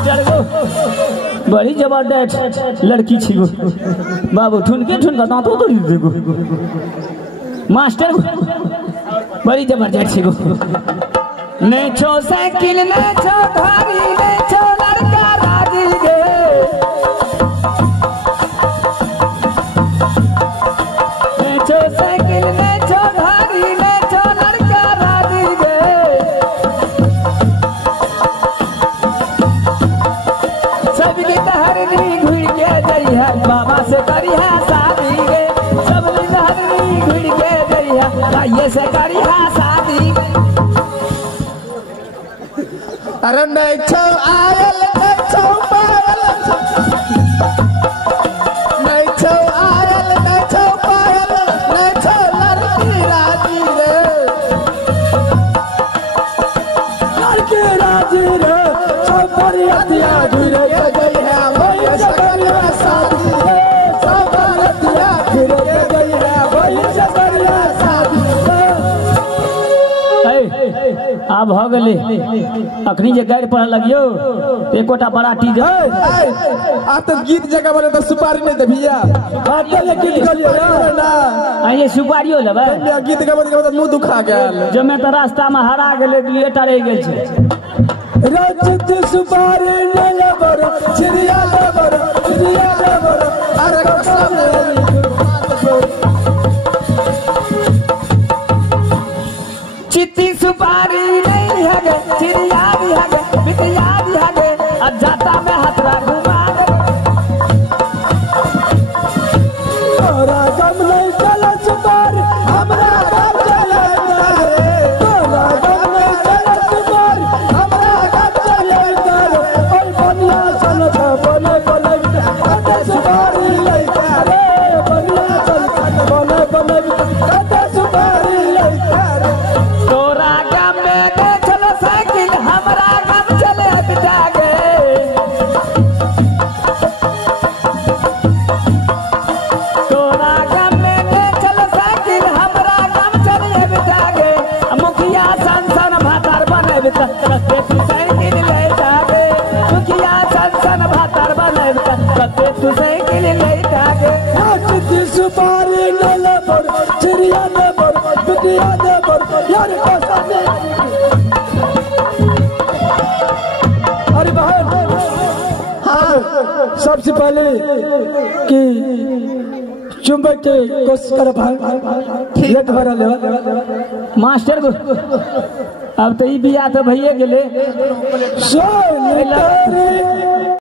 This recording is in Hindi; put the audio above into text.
मास्टर को बड़ी जबरदस्त लड़की छी गो बाबू ठुनके ठुनका दांतो तो देखो मास्टर बड़ी जबरदस्त छी गो नहीं छो साइकिल नहीं छो धारी नहीं छो लड़का राजी गे नहीं छो साइकिल नहीं छो धारी नहीं छो लड़का राजी गे सबकी तहरनी घुड़ के गई है बाबा से करी है शादी गे सबकी तहरनी घुड़ के गई है ये से करी है शादी अरे नहीं छो आयल नहीं छो पायल नहीं छो आयल नहीं छो पायल नहीं छो लड़की राजी रे लड़की राजी रे सब बरियातिया घुरे गई है वही से करिया शादी रे सब बरियातिया घुरे गई है वही से करिया शादी आ भ गेले अखनी जे गाड़ी पढ़ लगियो एकोटा बराती जे आ तो गीत जगह बोले तो सुपारी नहीं दे भैया अकेले गीत गलियो ना आ ये सुपारियो लेबे गीत गबत गबत मुंह दुखा गेल जो मैं तो रास्ता में हरा गेले दुएटा रह गेल छै रचित सुपारी ने लेबर चिड़िया लेबर अरे कसम चिट्टी सुपारी नहीं है गे चिड़िया भी है गे बिटिया भी है गे अब जाता में हथरा घुमा गे तोरा गम नहीं चले सुपारी हमरा गम चले तोरा गम नहीं चले सुपारी हमरा गम चले ओय बनिया सन बने कते सुपारी लइका रे बनिया सन बने कते सुपारी लइका रे तोरा गम में के चलो साइकिल हमरा गम चले बिटा गे तोरा गम में के चलो साइकिल हमरा गम चले बिटा गे मुखिया संसन भातर बने बिटा कते तू साइकिल ले जागे मुखिया संसन भातर बने बिटा कते तू साइकिल ले जागे चिट्ठी सुपारी न लेबर चिड़िया लेबर बिटिया लेबर यार कसम अरे बहन हाँ सबसे पहले कि चुंबक के कोशिश कर भाई लेट भरा ले मास्टर को अब तो ई बिया तो भइए गेले सोन तेरी